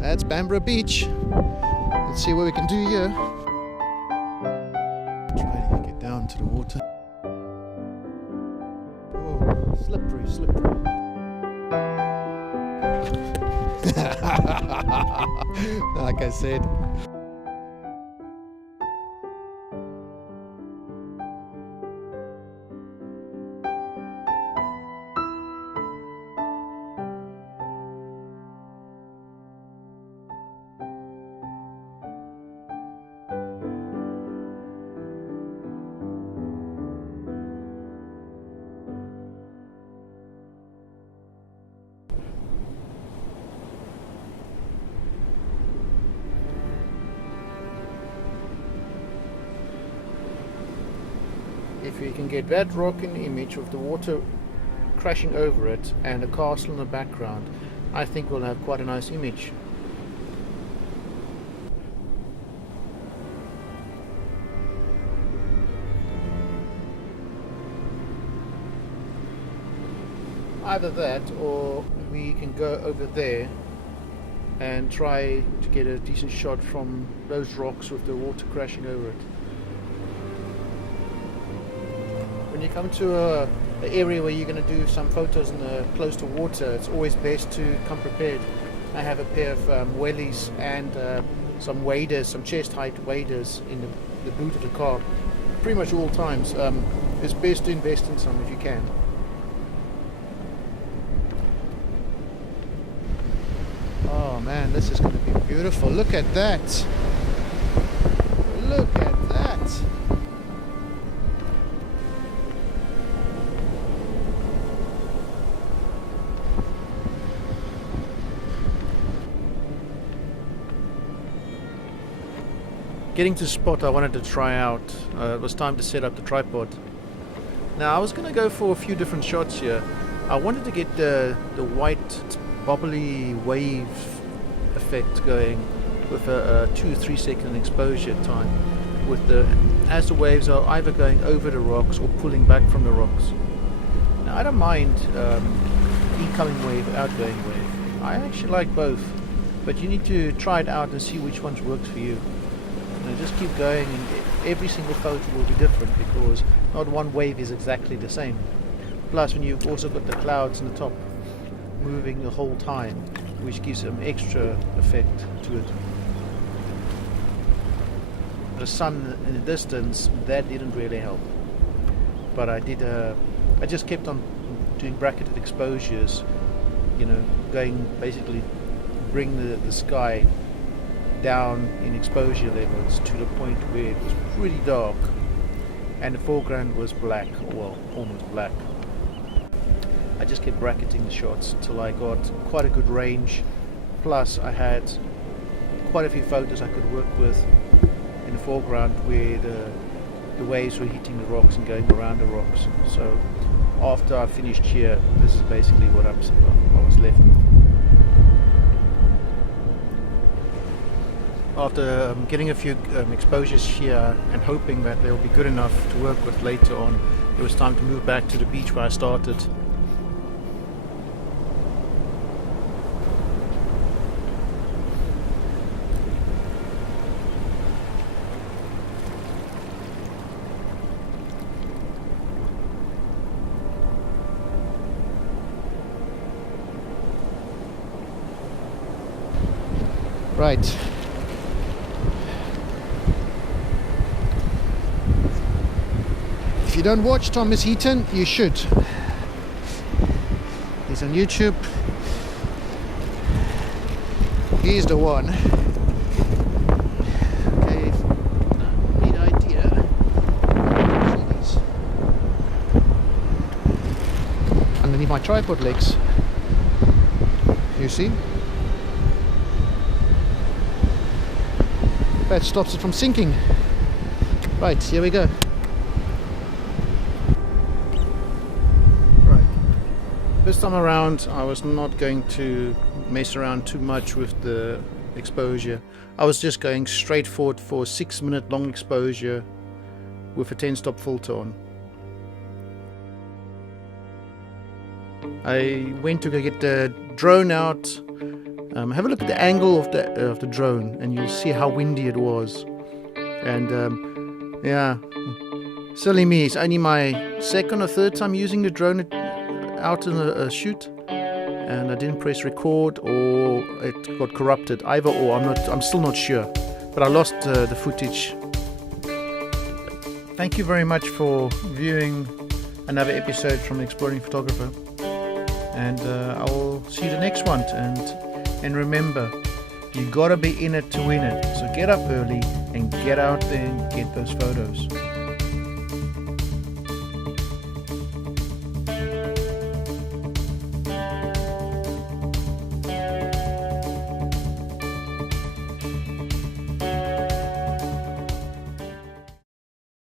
That's Bamburgh Beach. Let's see what we can do here. Try to get down to the water. Oh, slippery, slippery. Like I said. If you can get that rock in the image with the water crashing over it and a castle in the background, I think we'll have quite a nice image. Either that, or we can go over there and try to get a decent shot from those rocks with the water crashing over it. When you come to an area where you're going to do some photos close to water, it's always best to come prepared. I have a pair of wellies and some waders, some chest height waders in the boot of the car. Pretty much all times. It's best to invest in some if you can. Oh man, this is going to be beautiful. Look at that. Look at that. Getting to the spot I wanted to try out, it was time to set up the tripod. Now I was going to go for a few different shots here. I wanted to get the white bobbly wave effect going with a 2-3 second exposure time, as the waves are either going over the rocks or pulling back from the rocks. Now I don't mind incoming wave, outgoing wave. I actually like both, but you need to try it out and see which ones works for you. Just keep going, and every single photo will be different because not one wave is exactly the same. Plus, when you've also got the clouds in the top moving the whole time, which gives some extra effect to it. The sun in the distance, that didn't really help. But I just kept on doing bracketed exposures, going basically bring the sky down in exposure levels to the point where it was pretty dark and the foreground was black, well, almost black. I just kept bracketing the shots until I got quite a good range, plus I had quite a few photos I could work with in the foreground where the waves were hitting the rocks and going around the rocks. So after I finished here, this is basically what I was left with. After getting a few exposures here and hoping that they'll be good enough to work with later on, it was time to move back to the beach where I started. Right. If you don't watch Thomas Heaton, you should. He's on YouTube. He's the one. Okay, neat idea. Underneath my tripod legs. You see? That stops it from sinking. Right, here we go. This time around I was not going to mess around too much with the exposure. I was just going straight forward for a 6-minute long exposure with a 10-stop filter on. I went to go get the drone out, Have a look at the angle of the drone, and you'll see how windy it was. And yeah, silly me. It's only my second or third time using the drone out in a shoot, and I didn't press record, or it got corrupted. Either or, I'm still not sure. But I lost the footage. Thank you very much for viewing another episode from Exploring Photographer, and I will see you the next one. And remember, you gotta be in it to win it. So get up early and get out there and get those photos.